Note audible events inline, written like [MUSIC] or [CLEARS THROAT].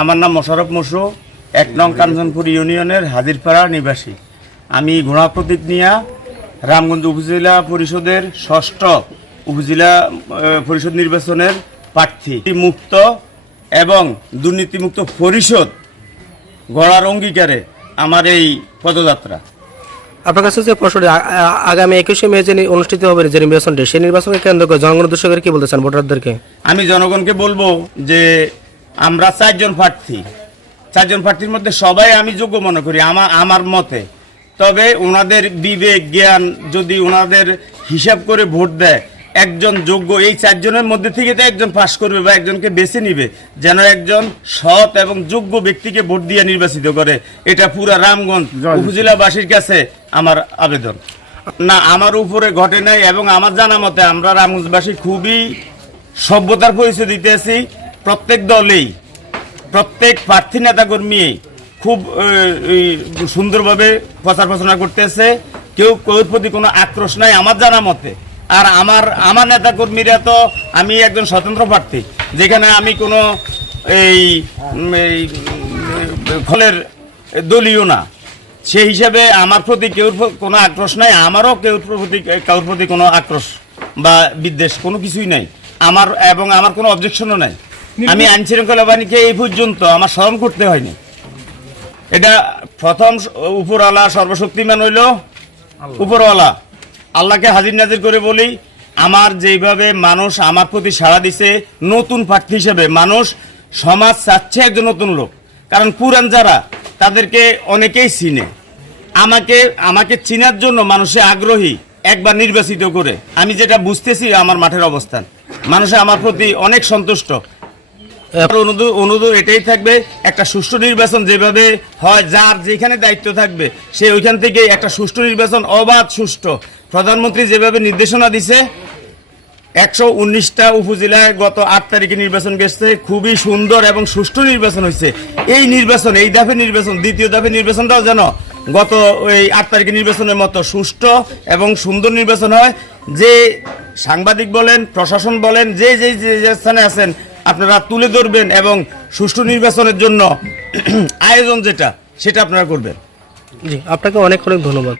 আমার নাম মোশারফ মসু এক নং কাঞ্চনপুর ইউনিয়নের হাজিরপাড়া নিবাসী। আমি ঘোড়া প্রতীক নিয়া রামগঞ্জ উপজেলা পরিষদের ষষ্ঠ উপজেলা পরিষদ নির্বাচনের প্রার্থী। মুক্ত এবং দুর্নীতিমুক্ত পরিষদ গড়ার অঙ্গীকারে আমার এই পদযাত্রা। আপনার কাছে যে আ- আগামী একুশে মে যে অনুষ্ঠিত হবে যে নির্বাচনটি, সেই নির্বাচনকে কেন্দ্র করে জনগণ দর্শকের কি বলতে চান ভোটারদেরকে? আমি জনগণকে বলব যে আমরা চারজন প্রার্থী, চারজন প্রার্থীর মধ্যে সবাই আমি যোগ্য মনে করি আমার আমার মতে। তবে ওনাদের বিবেক, জ্ঞান যদি ওনাদের হিসাব করে ভোট দেয় একজন যোগ্য এই চারজনের মধ্যে থেকে তো একজন পাশ করবে বা একজনকে বেছে নিবে। যেন একজন সৎ এবং যোগ্য ব্যক্তিকে ভোট দিয়ে নির্বাচিত করে। এটা পুরা রামগঞ্জ উপজেলাবাসীর কাছে আমার আবেদন। না আমার উপরে ঘটে নাই এবং আমার জানা মতে আমরা রামগঞ্জবাসী খুবই সভ্যতার পরিচয় দিতেছি প্রত্যেক দলেই প্রত্যেক প্রার্থী নেতাকর্মী খুব সুন্দরভাবে প্রচার প্রচারণা করতেছে। কেউ কেউর প্রতি কোনো আক্রোশ নাই। আমার জানা মতে আর আমার আমার নেতাকর্মীরা তো আমি একজন স্বতন্ত্র প্রার্থী যেখানে আমি কোনো এই ফলের দলীয় না। সেই হিসাবে আমার প্রতি প্র- কোনো আক্রোশ নাই আমারও কেউ প্রতি কারোর প্রতি কোনো আক্রোশ বা বিদ্বেষ কোনো কিছুই নাই। আমার এবং আমার কোনো অবজেকশনও নাই। আমি আইন শৃঙ্খলা বাহিনীকে এই পর্যন্ত আমার স্মরণ করতে হয়নি। এটা প্রথম উপরওয়ালা সর্বশক্তিমান হইল উপরওয়ালা। আল্লাহকে হাজির নাজির করে বলি, আমার যেইভাবে মানুষ আমার প্রতি সাড়া দিছে, নতুন প্রার্থী হিসেবে মানুষ সমাজ চাচ্ছে একজন নতুন লোক। কারণ পুরান যারা, তাদেরকে অনেকেই চিনে। আমাকে আমাকে চিনার জন্য মানুষে আগ্রহী একবার নির্বাচিত করে। আমি যেটা বুঝতেছি আমার মাঠের অবস্থান। মানুষে আমার প্রতি অনেক সন্তুষ্ট। অনুরোধ অনুরোধ এটাই থাকবে, একটা সুষ্ঠু নির্বাচন যেভাবে হয়, যার যেখানে দায়িত্ব থাকবে, সে ওইখান থেকে একটা সুষ্ঠু নির্বাচন অবাধ, সুষ্ঠু। প্রধানমন্ত্রী যেভাবে নির্দেশনা দিছে, একশো উনিশটা উপজেলায় গত আট তারিখে নির্বাচন গেছে, খুবই সুন্দর এবং সুষ্ঠু নির্বাচন হয়েছে। এই নির্বাচন, এই দাফে নির্বাচন, দ্বিতীয় দাফে নির্বাচনটাও যেন গত ওই আট তারিখে নির্বাচনের মতো সুষ্ঠু এবং সুন্দর নির্বাচন হয়। যে সাংবাদিক বলেন, প্রশাসন বলেন যে যে যে স্থানে আছেন, আপনারা তুলে ধরবেন এবং সুষ্ঠু নির্বাচনের জন্য [CLEARS THROAT] আয়োজন যেটা, সেটা আপনারা করবেন। জি, আপনাকে অনেক অনেক ধন্যবাদ।